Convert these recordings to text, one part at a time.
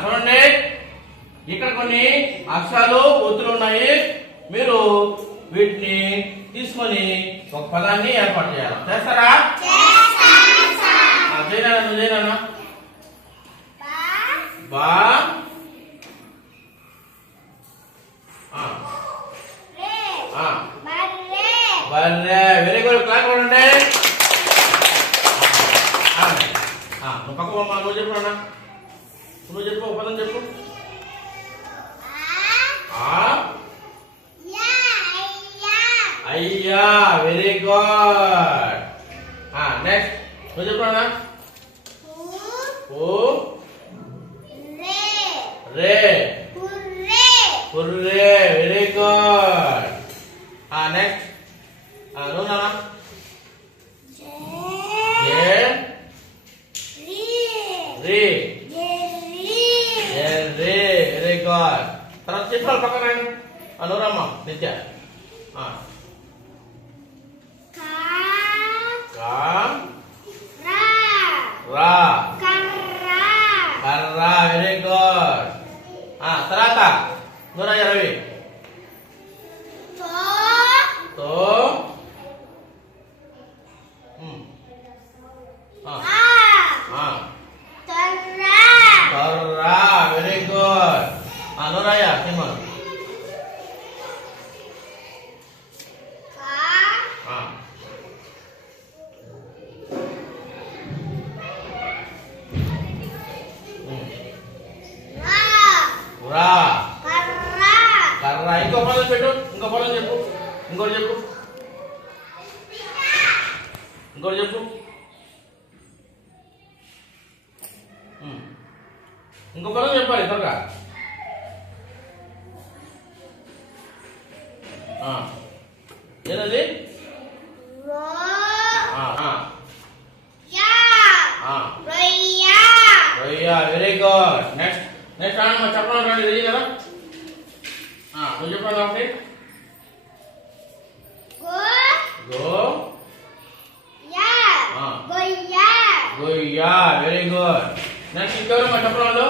చూడండి. ఇక్కడ కొన్ని అక్షరాలు ఒత్తులు ఉన్నాయి. మీరు వీటిని తీసుకొని ఒక పదాన్ని ఏర్పాటు చేయాలి. చేస్తారా? చేయనా చేయనా బా. వెరీ గుడ్ క్లాక్ నువ్వు పక్క నువ్వు చెప్పు నువ్వు చెప్పు ఒక పదం చెప్పు. ఆ? అయ్యా వెరీ గుడ్ నెక్స్ట్ నువ్వు చెప్పు అన్న ఓ రే. కుర్రే వెరీ గుడ్ నెక్స్ట్ నువ్వు నాన్న ఏ రే ఏ రే వెరీ గుడ్ తర్వాత చిత్రాలు పక్కన అనురమ్మ నిత్య ఇంకో పదం పెట్టు ఇంకో పదం చెప్పు ఇంకోటి చెప్పు. ఇంకోటి చెప్పు. ఇంకో పదం చెప్పాలి త్వరగా. ఏదది? వెరీ గుడ్ నెక్స్ట్ నెక్స్ట్ చెప్పడం రండి కదా? నువ్వు చెప్పండి ఒకటి గొయ్యా వెరీ గుడ్ నెక్స్ట్ ఇంకెవరమ్మా చెప్పడం వాళ్ళు?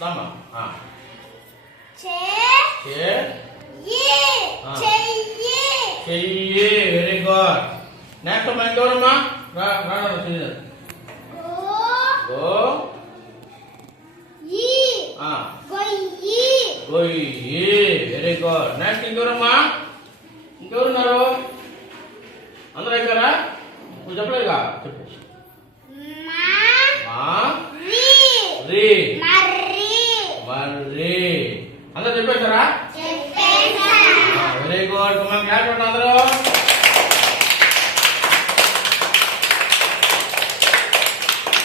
దమ్మా. చెయ్యి. వెరీ గుడ్ నెక్స్ట్ అమ్మా ఇంకెవరమ్మా? రానా శ్రీధర్ గో ఆ, గొయ్యి వెరీ గుడ్ నెక్స్ట్ ఇంకెవరమ్మా? ఇంకెవరున్నారు? అందరూ అయిపోయారా? నువ్వు చెప్పలేదుగా? చెప్పు. మా రీ. మర్రి అందరూ చెప్పేశారా? Very good. అందరూ.